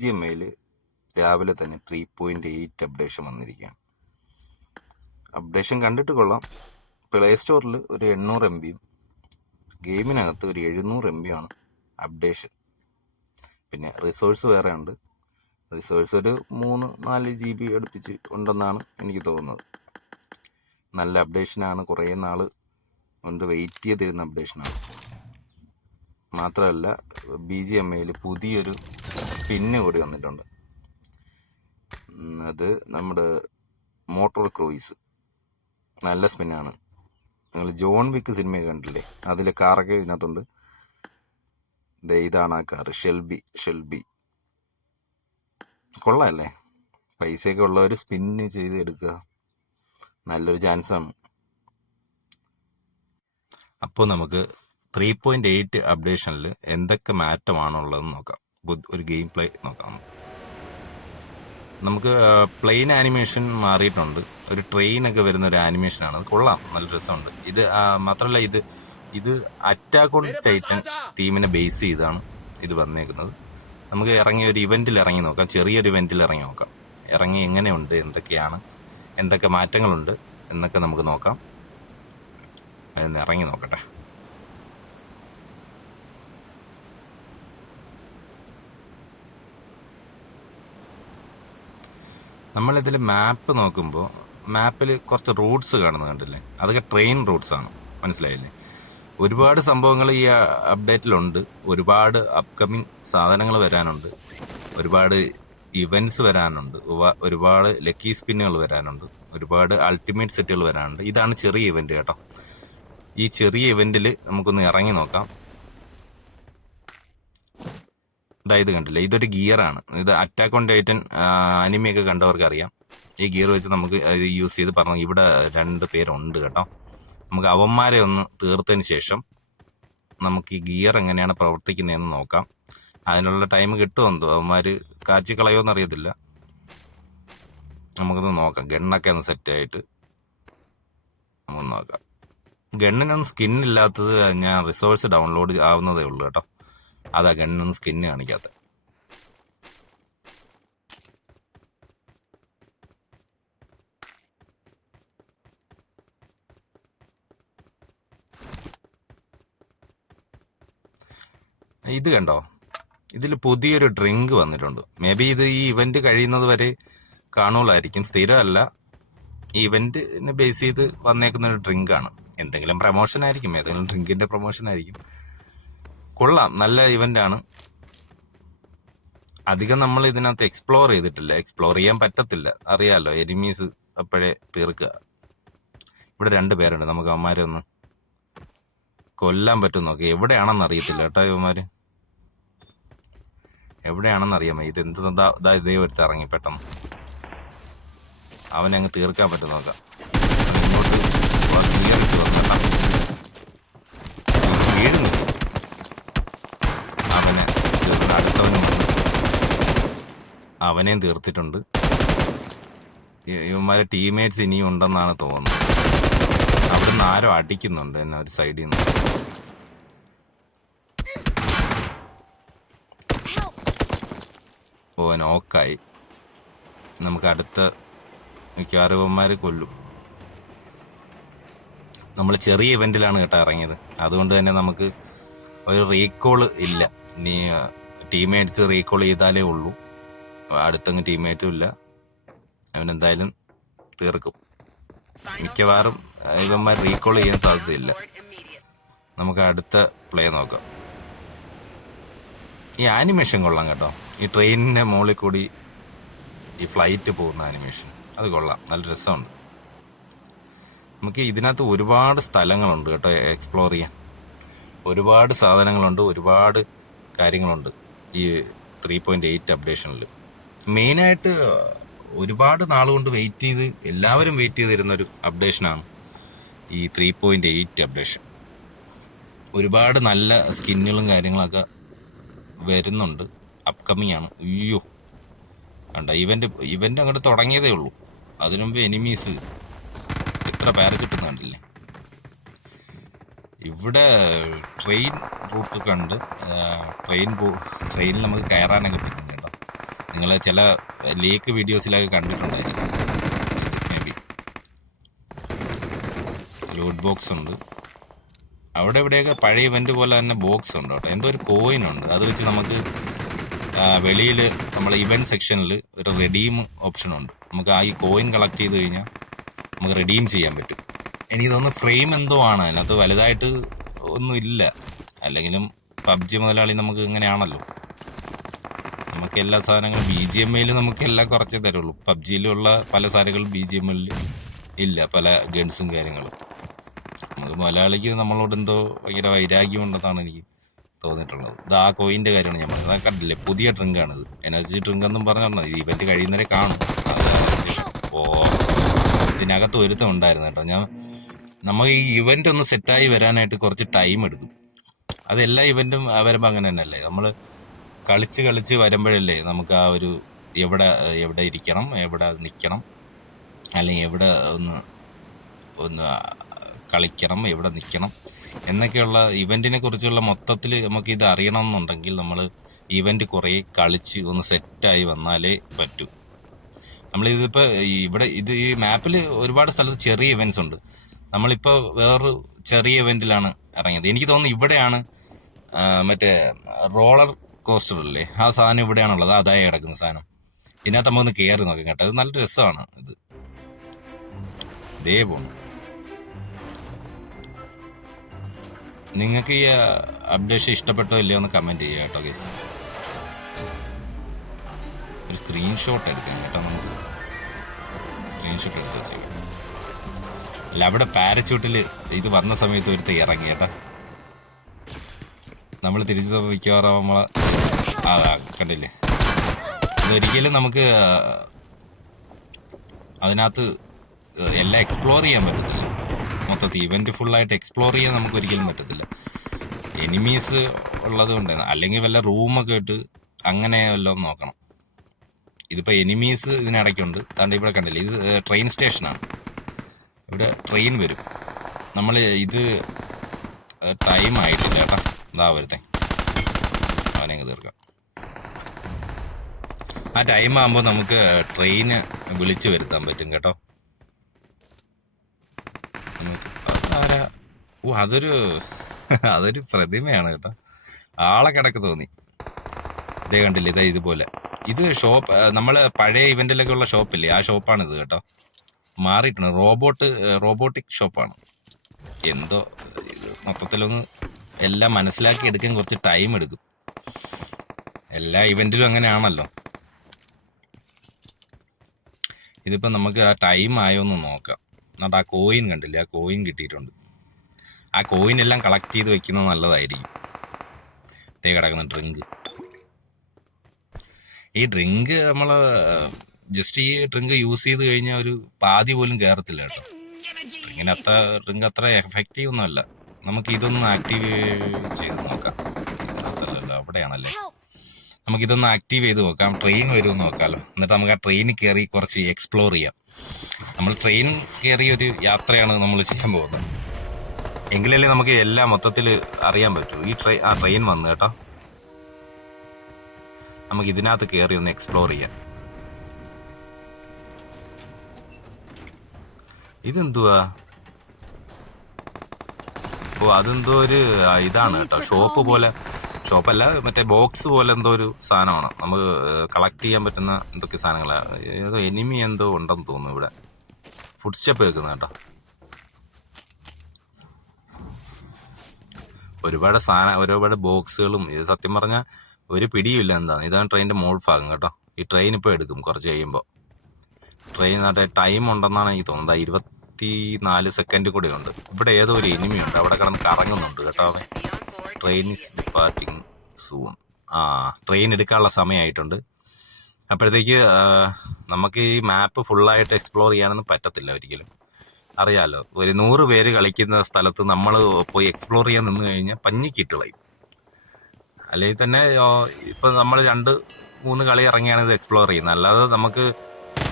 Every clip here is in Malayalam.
ജി എം ഐയിൽ രാവിലെ തന്നെ ത്രീ പോയിന്റ് എയ്റ്റ് അപ്ഡേഷൻ വന്നിരിക്കുകയാണ്. അപ്ഡേഷൻ കണ്ടിട്ട് കൊള്ളാം. പ്ലേ സ്റ്റോറിൽ ഒരു എണ്ണൂറ് എം ബിയും ഗെയിമിനകത്ത് ഒരു എഴുന്നൂറ് എം ബിയാണ് അപ്ഡേഷൻ പിന്നെ റിസോഴ്സ് വേറെ ഉണ്ട്. റിസോഴ്സ് ഒരു മൂന്ന് നാല് ജി ബി അടുപ്പിച്ച് ഉണ്ടെന്നാണ് എനിക്ക് തോന്നുന്നത്. നല്ല അപ്ഡേഷനാണ് കുറേ നാൾ കൊണ്ട് വെയിറ്റ് ചെയ്തിരുന്ന അപ്ഡേഷനാണ് മാത്രമല്ല ബി ജി എം ഐയിൽ പുതിയൊരു സ്പിന്ന് കൂടി വന്നിട്ടുണ്ട്. അത് നമ്മുടെ മോട്ടോർ ക്രൂയിസ്. നല്ല സ്പിന്നാണ് നിങ്ങൾ ജോൺ വിക്ക് സിനിമ കണ്ടില്ലേ അതിൽ കാറൊക്കെ ഇതിനകത്തുണ്ട്. ഇതാണ് ആ കാർ ഷെൽബി ഷെൽബി. കൊള്ളാമല്ലേ പൈസയൊക്കെ ഉള്ളവർ സ്പിന്ന് ചെയ്ത് എടുക്കുക. നല്ലൊരു ചാൻസാണ് അപ്പോൾ നമുക്ക് ത്രീ പോയിന്റ് എയ്റ്റ് അപ്ഡേഷനിൽ എന്തൊക്കെ മാറ്റമാണുള്ളതെന്ന് നോക്കാം. ഒരു ഗെയിം പ്ലേ നോക്കാം. നമുക്ക് പ്ലെയിൻ ആനിമേഷൻ മാറിയിട്ടുണ്ട്. ഒരു ട്രെയിനൊക്കെ വരുന്ന ഒരു ആനിമേഷനാണ് അത് കൊള്ളാം. നല്ല രസമുണ്ട്. ഇത് മാത്രമല്ല ഇത് ഇത് അറ്റാക്ക് ഓൺ ടൈറ്റൻ ടീമിനെ ബേസ് ചെയ്താണ് ഇത് വന്നേക്കുന്നത്. നമുക്ക് ഇറങ്ങിയ ഒരു ഇവന്റിൽ ഇറങ്ങി നോക്കാം. ചെറിയൊരു ഇവന്റിൽ ഇറങ്ങി നോക്കാം. ഇറങ്ങി എങ്ങനെയുണ്ട് എന്തൊക്കെയാണ് എന്തൊക്കെ മാറ്റങ്ങളുണ്ട് എന്നൊക്കെ നമുക്ക് നോക്കാം. ഇറങ്ങി നോക്കട്ടെ. നമ്മളിതിൽ മാപ്പ് നോക്കുമ്പോൾ മാപ്പിൽ കുറച്ച് റൂട്ട്സ് കാണുന്നത് കണ്ടില്ലേ? അതൊക്കെ ട്രെയിൻ റൂട്ട്സ് ആണ്. മനസ്സിലായില്ലേ? ഒരുപാട് സംഭവങ്ങൾ ഈ അപ്ഡേറ്റിലുണ്ട് ഒരുപാട് അപ്കമിങ് സാധനങ്ങൾ വരാനുണ്ട്. ഒരുപാട് ഇവന്റ്സ് വരാനുണ്ട്. ഒരുപാട് ലക്കി സ്പിന്നുകൾ വരാനുണ്ട്. ഒരുപാട് അൾട്ടിമേറ്റ് സെറ്റുകൾ വരാനുണ്ട്. ഇതാണ് ചെറിയ ഇവന്റ് കേട്ടോ. ഈ ചെറിയ ഇവന്റിൽ നമുക്കൊന്ന് ഇറങ്ങി നോക്കാം. ഇതാ ഇത് കണ്ടില്ലേ? ഇതൊരു ഗിയറാണ്. ഇത് അറ്റാക്ക് ഓൺ ടൈറ്റൻ അനിമയൊക്കെ കണ്ടവർക്ക് അറിയാം ഈ ഗിയർ വെച്ച് നമുക്ക് ഇത് യൂസ് ചെയ്ത് പറഞ്ഞു. ഇവിടെ രണ്ട് പേരുണ്ട് കേട്ടോ. നമുക്ക് അവന്മാരെ ഒന്ന് തീർത്തതിന് ശേഷം നമുക്ക് ഈ ഗിയർ എങ്ങനെയാണ് പ്രവർത്തിക്കുന്നതെന്ന് നോക്കാം. അതിനുള്ള ടൈം കിട്ടുമെന്തോ അവന്മാർ കാച്ചി കളയുമെന്ന് അറിയത്തില്ല. നമുക്കത് നോക്കാം. ഗണ്ണൊക്കെ ഒന്ന് സെറ്റായിട്ട് നമുക്ക് നോക്കാം. ഗണ്ണിനൊന്നും സ്കിന്നില്ലാത്തത് ഞാൻ റിസോഴ്സ് ഡൗൺലോഡ് ആവുന്നതേ ഉള്ളൂ കേട്ടോ. അതാ ഗണ്ണൊന്നും സ്കിന്ന് കാണിക്കാത്ത. ഇത് കണ്ടോ? ഇതിൽ പുതിയൊരു ഡ്രിങ്ക് വന്നിട്ടുണ്ട്. മേ ബി ഇത് ഈ ഇവന്റ് കഴിയുന്നത് വരെ കാണുള്ളായിരിക്കും. സ്ഥിരമല്ല. ഇവന്റിനെ ബേസ് ചെയ്ത് വന്നേക്കുന്ന ഒരു ഡ്രിങ്ക് ആണ് എന്തെങ്കിലും പ്രൊമോഷൻ ആയിരിക്കും. ഏതെങ്കിലും ഡ്രിങ്കിന്റെ പ്രൊമോഷൻ ആയിരിക്കും. കൊള്ളാം. നല്ല ഇവന്റ് ആണ് അധികം നമ്മൾ ഇതിനകത്ത് എക്സ്പ്ലോർ ചെയ്തിട്ടില്ല. എക്സ്പ്ലോർ ചെയ്യാൻ പറ്റത്തില്ല. അറിയാലോ എനിമീസ് അപ്പോഴേ തീർക്കുക. ഇവിടെ രണ്ട് പേരുണ്ട്. നമുക്ക് അവന്മാരെ ഒന്ന് കൊല്ലാൻ പറ്റും നോക്കി. എവിടെയാണെന്ന് അറിയത്തില്ല കേട്ടോ ഇവന്മാര്. എവിടെയാണെന്ന് അറിയാമോ ഇത് എന്ത് ഇതേ ഒരുത്ത് ഇറങ്ങി പെട്ടെന്ന്. അവനങ്ങ് തീർക്കാൻ പറ്റും നോക്കാം. അടുത്തവനും വന്നു അവനെയും തീർത്തിട്ടുണ്ട്. ഇവന്മാരെ ടീംമേറ്റ്സ് ഇനിയും ഉണ്ടെന്നാണ് തോന്നുന്നത്. അവിടെ നിന്ന് ആരോ അടിക്കുന്നുണ്ട് എന്നെ ഒരു സൈഡിൽ നിന്ന് ഓ നോക്കായി നമുക്ക് അടുത്ത മിക്കവാറും കൊല്ലും. നമ്മൾ ചെറിയ ഇവന്റിലാണ് കേട്ടോ ഇറങ്ങിയത്. അതുകൊണ്ട് തന്നെ നമുക്ക് ഒരു റീകോൾ ഇല്ല. ഇനി ടീമേറ്റ്സ് റീകോൾ ചെയ്താലേ ഉള്ളൂ. അടുത്തങ്ങ് ടീംമേറ്റും ഇല്ല. അവനെന്തായാലും തീർക്കും. മിക്കവാറും ഇവന്മാർ റീകോൾ ചെയ്യാൻ സാധ്യതയില്ല. നമുക്ക് അടുത്ത പ്ലേ നോക്കാം. ഈ ആനിമേഷൻ കൊള്ളാം കേട്ടോ. ഈ ട്രെയിനിന്റെ മുകളിൽ കൂടി ഈ ഫ്ലൈറ്റ് പോകുന്ന ആനിമേഷൻ അത് കൊള്ളാം. നല്ല രസമുണ്ട്. നമുക്ക് ഇതിനകത്ത് ഒരുപാട് സ്ഥലങ്ങളുണ്ട് കേട്ടോ എക്സ്പ്ലോർ ചെയ്യാൻ. ഒരുപാട് സാധനങ്ങളുണ്ട് ഒരുപാട് കാര്യങ്ങളുണ്ട്. ഈ ത്രീ പോയിന്റ് എയ്റ്റ് അപ്ഡേഷനിൽ മെയിനായിട്ട് ഒരുപാട് നാളുകൊണ്ട് വെയിറ്റ് ചെയ്ത് എല്ലാവരും വെയിറ്റ് ചെയ്തിരുന്ന ഒരു അപ്ഡേഷനാണ് ഈ ത്രീ പോയിന്റ് എയ്റ്റ് അപ്ഡേഷൻ ഒരുപാട് നല്ല സ്കിന്നുകളും കാര്യങ്ങളൊക്കെ വരുന്നുണ്ട് അപ്കമ്മിങ് ആണ്. അയ്യോ കണ്ട? ഇവന്റ് ഇവന്റ് അങ്ങോട്ട് തുടങ്ങിയതേ ഉള്ളൂ. അതിനുമുമ്പ് എനിമീസ് എത്ര പാരചുറ്റുന്ന കണ്ടില്ലേ? ഇവിടെ ട്രെയിൻ റൂട്ട് കണ്ട് ട്രെയിൻ ട്രെയിനിൽ നമുക്ക് കയറാനൊക്കെ പറ്റും കേട്ടോ. നിങ്ങൾ ചില ലേക്ക് വീഡിയോസിലൊക്കെ കണ്ടിട്ടുണ്ടായിരിക്കും മേ ബി ലോഡ് ബോക്സ് ഉണ്ട്. അവിടെ ഇവിടെയൊക്കെ പഴയ ഇവന്റ് പോലെ തന്നെ ബോക്സ് ഉണ്ട് കേട്ടോ. എന്തോ ഒരു കോയിൻ ഉണ്ട്. അത് വെച്ച് നമുക്ക് വെളിയിൽ നമ്മൾ ഇവന്റ് സെക്ഷനിൽ ഒരു റെഡീം ഓപ്ഷൻ ഉണ്ട്. നമുക്ക് ആ ഈ കോയിൻ കളക്ട് ചെയ്ത് കഴിഞ്ഞാൽ നമുക്ക് റെഡീം ചെയ്യാൻ പറ്റും. എനിക്ക് തോന്നുന്നു ഫ്രെയിം എന്തോ ആണ്. അതിനകത്ത് വലുതായിട്ട് ഒന്നും ഇല്ല. അല്ലെങ്കിലും പബ്ജി മുതലാളി നമുക്ക് ഇങ്ങനെയാണല്ലോ. നമുക്ക് എല്ലാ സാധനങ്ങളും ബി ജി എം ഐയിൽ നമുക്ക് എല്ലാം കുറച്ചേ തരുള്ളൂ. പബ്ജിയിലുള്ള പല സാധനങ്ങളും ബി ജി എം ഐയിൽ ഇല്ല പല ഗൺസും കാര്യങ്ങളും. നമുക്ക് മലയാളിക്ക് നമ്മളോട് എന്തോ ഭയങ്കര വൈരാഗ്യം ഉണ്ടെന്നാണ് എനിക്ക് തോന്നിയിട്ടുള്ളത്. ഇത് ആ കോയിന്റെ കാര്യമാണ് ഞാൻ പറഞ്ഞത്. കണ്ടില്ലേ? പുതിയ ഡ്രിങ്കാണിത് എനർജി ഡ്രിങ്ക് എന്നും പറഞ്ഞാൽ ഇത് ഇവന്റ് കഴിയുന്നവരെ കാണും. ഇതിനകത്ത് ഒരുത്തം ഉണ്ടായിരുന്നു കേട്ടോ. ഞാൻ നമുക്ക് ഈ ഇവന്റ് ഒന്ന് സെറ്റായി വരാനായിട്ട് കുറച്ച് ടൈം എടുക്കും. അത് എല്ലാ ഇവന്റും വരുമ്പോൾ അങ്ങനെ തന്നെയല്ലേ? നമ്മൾ കളിച്ച് കളിച്ച് വരുമ്പോഴല്ലേ നമുക്ക് ആ ഒരു എവിടെ എവിടെ ഇരിക്കണം എവിടെ നിൽക്കണം അല്ലെങ്കിൽ എവിടെ ഒന്ന് ഒന്ന് കളിക്കണം എവിടെ നിൽക്കണം എന്നൊക്കെയുള്ള ഇവന്റിനെ കുറിച്ചുള്ള മൊത്തത്തിൽ നമുക്ക് ഇത് അറിയണം എന്നുണ്ടെങ്കിൽ നമ്മൾ ഇവന്റ് കുറേ കളിച്ച് ഒന്ന് സെറ്റായി വന്നാലേ പറ്റൂ. നമ്മൾ ഇതിപ്പോൾ ഇവിടെ ഇത് ഈ മാപ്പിൽ ഒരുപാട് സ്ഥലത്ത് ചെറിയ ഇവന്റ്സ് ഉണ്ട്. നമ്മളിപ്പോ വേറൊരു ചെറിയ ഇവന്റിലാണ് ഇറങ്ങിയത്. എനിക്ക് തോന്നുന്നു ഇവിടെയാണ് മറ്റേ റോളർ കോസ്റ്റർ അല്ലേ ആ സാധനം ഇവിടെയാണുള്ളത്. അതായി കിടക്കുന്ന സാധനം. ഇതിനകത്ത് നമ്മൾ ഒന്ന് കയറി നോക്കാം കേട്ടോ. അത് നല്ല രസമാണ് ഇത്. ദേ പോണു. നിങ്ങൾക്ക് ഈ അപ്ഡേഷൻ ഇഷ്ടപ്പെട്ടോ ഇല്ലയോ എന്ന് കമന്റ് ചെയ്യുക കേട്ടോ ഗേസ് ഒരു സ്ക്രീൻഷോട്ട് എടുക്കാം കേട്ടോ നമുക്ക്. സ്ക്രീൻഷോട്ട് എടുത്ത് വെച്ചേക്കാം. അല്ല അവിടെ പാരച്യൂട്ടിൽ ഇത് വന്ന സമയത്ത് ഒരുത്ത ഇറങ്ങി കേട്ടാ. നമ്മൾ തിരിച്ചു മിക്കവാറും നമ്മളെ ആ കണ്ടില്ലേ? ഇതൊരിക്കലും നമുക്ക് അതിനകത്ത് എല്ലാം എക്സ്പ്ലോർ ചെയ്യാൻ പറ്റത്തില്ല. മൊത്തത്തിൽ ഇവന്റ് ഫുള്ളായിട്ട് എക്സ്പ്ലോർ ചെയ്യാൻ നമുക്ക് ഒരിക്കലും പറ്റത്തില്ല. എനിമീസ് ഉള്ളത് കൊണ്ട് അല്ലെങ്കിൽ വല്ല റൂമൊക്കെ ഇട്ട് അങ്ങനെ വല്ലതും നോക്കണം. ഇതിപ്പോൾ എനിമീസ് ഇതിനിടയ്ക്കുണ്ട്. താണ്ട് ഇവിടെ കണ്ടില്ലേ? ഇത് ട്രെയിൻ സ്റ്റേഷനാണ് ഇവിടെ ട്രെയിൻ വരും. നമ്മൾ ഇത് ടൈം ആയിട്ടില്ല കേട്ടോ. ഇതാ വരുത്തേ അവനെ അങ്ങ് തീർക്കാം. ആ ടൈം ആകുമ്പോൾ നമുക്ക് ട്രെയിന് വിളിച്ചു വരുത്താൻ പറ്റും കേട്ടോ. നമുക്ക് അതാരാ? ഓ അതൊരു അതൊരു പ്രതിമയാണ് കേട്ടോ. ആളെ കിടക്ക് തോന്നി. ഇതേ കണ്ടില്ല? ഇതാ ഇതുപോലെ. ഇത് ഷോപ്പ് നമ്മൾ പഴയ ഇവന്റിലൊക്കെ ഉള്ള ഷോപ്പില്ലേ? ആ ഷോപ്പാണ് ഇത് കേട്ടോ. മാറിയിട്ടുണ്ട്. റോബോട്ട് റോബോട്ടിക് ഷോപ്പാണ്. എന്തോ മൊത്തത്തിലൊന്ന് എല്ലാം മനസ്സിലാക്കി എടുക്കാൻ കുറച്ച് ടൈം എടുക്കും. എല്ലാ ഇവന്റിലും അങ്ങനെയാണല്ലോ. ഇതിപ്പോ നമുക്ക് ആ ടൈം ആയോന്ന് നോക്കാം. എന്നിട്ട് ആ കോയിൻ കണ്ടില്ലേ? ആ കോയിൻ കിട്ടിയിട്ടുണ്ട്. ആ കോയിൻ എല്ലാം കളക്ട് ചെയ്ത് വെക്കുന്നത് നല്ലതായിരിക്കും. ഇതേ കിടക്കുന്ന ഡ്രിങ്ക് ഈ ഡ്രിങ്ക് നമ്മൾ ജസ്റ്റ് ഈ ഡ്രിങ്ക് യൂസ് ചെയ്ത് കഴിഞ്ഞാൽ ഒരു പാതി പോലും കയറത്തില്ല കേട്ടോ. ഡ്രിങ്കിന് അത്ര ഡ്രിങ്ക് അത്ര എഫക്റ്റീവ് ഒന്നുമല്ല നമുക്ക് ഇതൊന്ന് ആക്റ്റീവ് ചെയ്ത് നോക്കാം. അതല്ലല്ലോ അവിടെയാണല്ലേ. നമുക്ക് ഇതൊന്ന് ആക്റ്റീവ് ചെയ്ത് നോക്കാം. ട്രെയിൻ വരുമെന്ന് നോക്കാമല്ലോ എന്നിട്ട് നമുക്ക് ആ ട്രെയിനിൽ കയറി കുറച്ച് എക്സ്പ്ലോർ ചെയ്യാം. നമ്മൾ ട്രെയിൻ കയറി ഒരു യാത്രയാണ് നമ്മൾ ചെയ്യാൻ പോകുന്നത്. എങ്കിലല്ലേ നമുക്ക് എല്ലാം മൊത്തത്തിൽ അറിയാൻ പറ്റൂ. ഈ ട്രെയിൻ ആ ട്രെയിൻ വന്നു കേട്ടോ. നമുക്ക് ഇതിനകത്ത് കയറി ഒന്ന് എക്സ്പ്ലോർ ചെയ്യാം. ഇതെന്തുവാ? ഓ അതെന്തോ ഒരു ഇതാണ് കേട്ടോ. ഷോപ്പ് പോലെ ഷോപ്പല്ല മറ്റേ ബോക്സ് പോലെ എന്തോ ഒരു സാധനമാണ്. നമുക്ക് കളക്ട് ചെയ്യാൻ പറ്റുന്ന എന്തൊക്കെ സാധനങ്ങളാ? ഏതോ എനിമി എന്തോ ഉണ്ടെന്ന് തോന്നുന്നു ഇവിടെ. ഫുഡ് സ്റ്റെപ്പ് വെക്കുന്ന കേട്ടോ. ഒരുപാട് സാധനം ഒരുപാട് ബോക്സുകളും ഇത് സത്യം പറഞ്ഞാൽ ഒരു പിടിയില്ല എന്താണ് ഇതാണ് ട്രെയിനിന്റെ മോൾ ഭാഗം കേട്ടോ. ഈ ട്രെയിൻ ഇപ്പോൾ എടുക്കും കുറച്ച് കഴിയുമ്പോൾ ട്രെയിൻ മറ്റേ ടൈം ഉണ്ടെന്നാണ് എനിക്ക് തോന്നുന്നത്. ഇരുപത്തി നാല് സെക്കൻഡ് കൂടെ ഉണ്ട്. ഇവിടെ ഏതോ ഒരു എനിമി ഉണ്ട് അവിടെ കിടന്ന് കറങ്ങുന്നുണ്ട് കേട്ടോ അവൻ. ട്രെയിൻ ഇസ് ഡിപ്പാർട്ടിങ് സൂൺ ആ ട്രെയിൻ എടുക്കാനുള്ള സമയമായിട്ടുണ്ട്. അപ്പോഴത്തേക്ക് നമുക്ക് ഈ മാപ്പ് ഫുള്ളായിട്ട് എക്സ്പ്ലോർ ചെയ്യാനൊന്നും പറ്റത്തില്ല ഒരിക്കലും. അറിയാലോ ഒരു നൂറ് പേര് കളിക്കുന്ന സ്ഥലത്ത് നമ്മൾ പോയി എക്സ്പ്ലോർ ചെയ്യാൻ നിന്ന് കഴിഞ്ഞാൽ പഞ്ഞിക്കിട്ട് അല്ലെങ്കിൽ തന്നെ ഇപ്പൊ നമ്മൾ രണ്ട് മൂന്ന് കളി ഇറങ്ങിയാണ് ഇത് എക്സ്പ്ലോർ ചെയ്യുന്നത്. അല്ലാതെ നമുക്ക്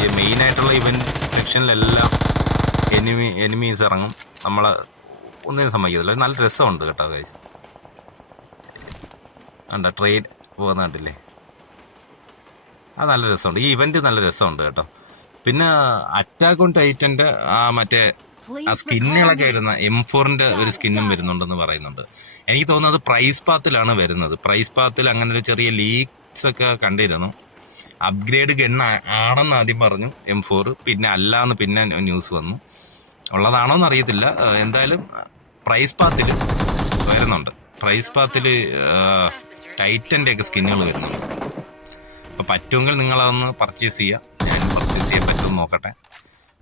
ഈ മെയിൻ ആയിട്ടുള്ള ഇവന്റ് സെക്ഷനിലെല്ലാം എനിമി എനിമീസ് ഇറങ്ങും. നമ്മൾ ഒന്നിനും സമ്മതിക്കത്തില്ല. നല്ല രസമുണ്ട് കേട്ടോ ഗൈസ് കണ്ട ട്രെയിൻ പോകുന്ന കണ്ടില്ലേ? അത് നല്ല രസമുണ്ട്. ഈ ഇവന്റ് നല്ല രസമുണ്ട് കേട്ടോ. പിന്നെ അറ്റാക്ക് ഓൺ ടൈറ്റന്റെ ആ മറ്റേ ആ സ്കിന്നുകളൊക്കെ വരുന്ന എം ഫോറിന്റെ ഒരു സ്കിന്നും വരുന്നുണ്ടെന്ന് പറയുന്നുണ്ട്. എനിക്ക് തോന്നുന്നത് പ്രൈസ് പാത്തിലാണ് വരുന്നത്. പ്രൈസ് പാത്തിൽ അങ്ങനെ ഒരു ചെറിയ ലീക്സ് ഒക്കെ കണ്ടിരുന്നു. അപ്ഗ്രേഡ് ഗൺ ആണെന്ന് ആദ്യം പറഞ്ഞു എം ഫോർ പിന്നെ അല്ലാന്ന് പിന്നെ ന്യൂസ് വന്നു. ഉള്ളതാണോ എന്ന് അറിയത്തില്ല എന്തായാലും പ്രൈസ് പാത്തിൽ വരുന്നുണ്ട്. പ്രൈസ് പാത്തിൽ ടൈറ്റന്റെ ഒക്കെ സ്കിന്നുകൾ വരുന്നുണ്ട്. അപ്പോൾ പറ്റുമെങ്കിൽ നിങ്ങളതൊന്ന് പർച്ചേസ് ചെയ്യുക ഞാൻ പർച്ചേസ് ചെയ്യാൻ പറ്റുമെന്ന് നോക്കട്ടെ.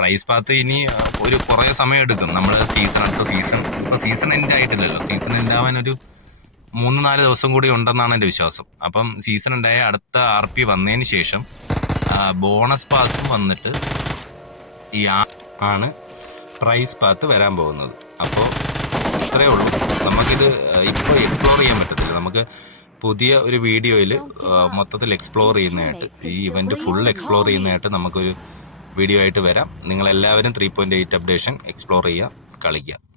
പ്രൈസ് പാത്ത് ഇനി ഒരു കുറേ സമയം എടുക്കും. നമ്മൾ സീസൺ അടുത്ത സീസൺ ഇപ്പൊ സീസൺ എൻഡ് ആയിട്ടില്ലല്ലോ. സീസൺ എൻഡ് ആവാൻ ഒരു മൂന്ന് നാല് ദിവസം കൂടി ഉണ്ടെന്നാണ് എന്റെ വിശ്വാസം. അപ്പം സീസൺ ഉണ്ടായ അടുത്ത ആർ പി വന്നതിന് ശേഷം ബോണസ് പാസും വന്നിട്ട് ഈ ആണ് പ്രൈസ് പാത്ത് വരാൻ പോകുന്നത്. അപ്പോൾ ഇത്രയേ ഉള്ളൂ. നമുക്കിത് ഇപ്പോൾ എക്സ്പ്ലോർ ചെയ്യാൻ പറ്റത്തില്ല. നമുക്ക് പുതിയ ഒരു വീഡിയോയിൽ മൊത്തത്തിൽ എക്സ്പ്ലോർ ചെയ്യുന്നതായിട്ട് ഈ ഇവന്റ് ഫുൾ എക്സ്പ്ലോർ ചെയ്യുന്നതായിട്ട് നമുക്കൊരു വീഡിയോ ആയിട്ട് വരാം. നിങ്ങളെല്ലാവരും three point eight updation explore ചെയ്യുക കളിക്കുക.